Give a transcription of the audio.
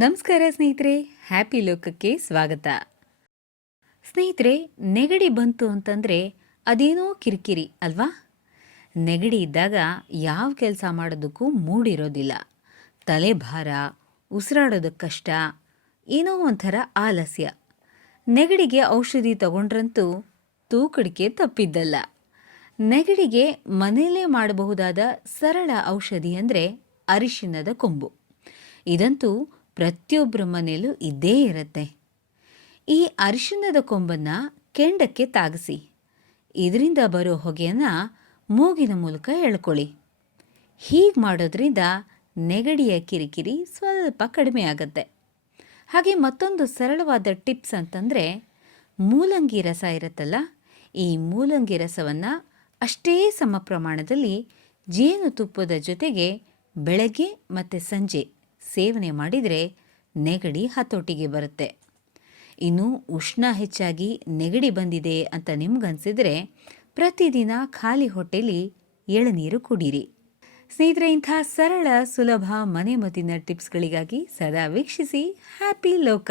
ನಮಸ್ಕಾರ ಸ್ನೇಹಿತರೆ, ಹ್ಯಾಪಿ ಲೋಕಕ್ಕೆ ಸ್ವಾಗತ. ಸ್ನೇಹಿತರೆ, ನೆಗಡಿ ಬಂತು ಅಂತಂದರೆ ಅದೇನೋ ಕಿರಿಕಿರಿ, ಅಲ್ವಾ? ನೆಗಡಿ ಇದ್ದಾಗ ಯಾವ ಕೆಲಸ ಮಾಡೋದಕ್ಕೂ ಮೂಡಿರೋದಿಲ್ಲ. ತಲೆ ಭಾರ ಉಸಿರಾಡೋದಕ್ಕೆ ಕಷ್ಟ, ಏನೋ ಒಂಥರ ಆಲಸ್ಯ. ನೆಗಡಿಗೆ ಔಷಧಿ ತಗೊಂಡ್ರಂತೂ ತೂಕಡಿಕೆ ತಪ್ಪಿದ್ದಲ್ಲ. ನೆಗಡಿಗೆ ಮನೆಯಲ್ಲೇ ಮಾಡಬಹುದಾದ ಸರಳ ಔಷಧಿ ಅಂದರೆ ಅರಿಶಿನದ ಕೊಂಬು. ಇದಂತೂ ಪ್ರತಿಯೊಬ್ಬರ ಮನೆಯಲ್ಲೂ ಇದ್ದೇ ಇರುತ್ತೆ. ಈ ಅರಿಶಿಣದ ಕೊಂಬನ್ನು ಕೆಂಡಕ್ಕೆ ತಾಗಿಸಿ, ಇದರಿಂದ ಬರೋ ಹೊಗೆಯನ್ನು ಮೂಗಿನ ಮೂಲಕ ಎಳ್ಕೊಳ್ಳಿ. ಹೀಗೆ ಮಾಡೋದ್ರಿಂದ ನೆಗಡಿಯ ಕಿರಿಕಿರಿ ಸ್ವಲ್ಪ ಕಡಿಮೆ ಆಗುತ್ತೆ. ಹಾಗೆ ಮತ್ತೊಂದು ಸರಳವಾದ ಟಿಪ್ಸ್ ಅಂತಂದರೆ, ಮೂಲಂಗಿ ರಸ ಇರುತ್ತಲ್ಲ, ಈ ಮೂಲಂಗಿ ರಸವನ್ನು ಅಷ್ಟೇ ಸಮ ಪ್ರಮಾಣದಲ್ಲಿ ಜೇನುತುಪ್ಪದ ಜೊತೆಗೆ ಬೆಳಗ್ಗೆ ಮತ್ತು ಸಂಜೆ ಸೇವನೆ ಮಾಡಿದರೆ ನೆಗಡಿ ಹತೋಟಿಗೆ ಬರುತ್ತೆ. ಇನ್ನು ಉಷ್ಣ ಹೆಚ್ಚಾಗಿ ನೆಗಡಿ ಬಂದಿದೆ ಅಂತ ನಿಮ್ಗನ್ಸಿದ್ರೆ ಪ್ರತಿದಿನ ಖಾಲಿ ಹೊಟ್ಟೆಲಿ ಎಳನೀರು ಕುಡೀರಿ. ಸ್ನೇಹಿತರೆ, ಇಂಥ ಸರಳ, ಸುಲಭ ಮನೆಮದ್ದಿನ ಟಿಪ್ಸ್ಗಳಿಗಾಗಿ ಸದಾ ವೀಕ್ಷಿಸಿ ಹ್ಯಾಪಿ ಲೋಕ.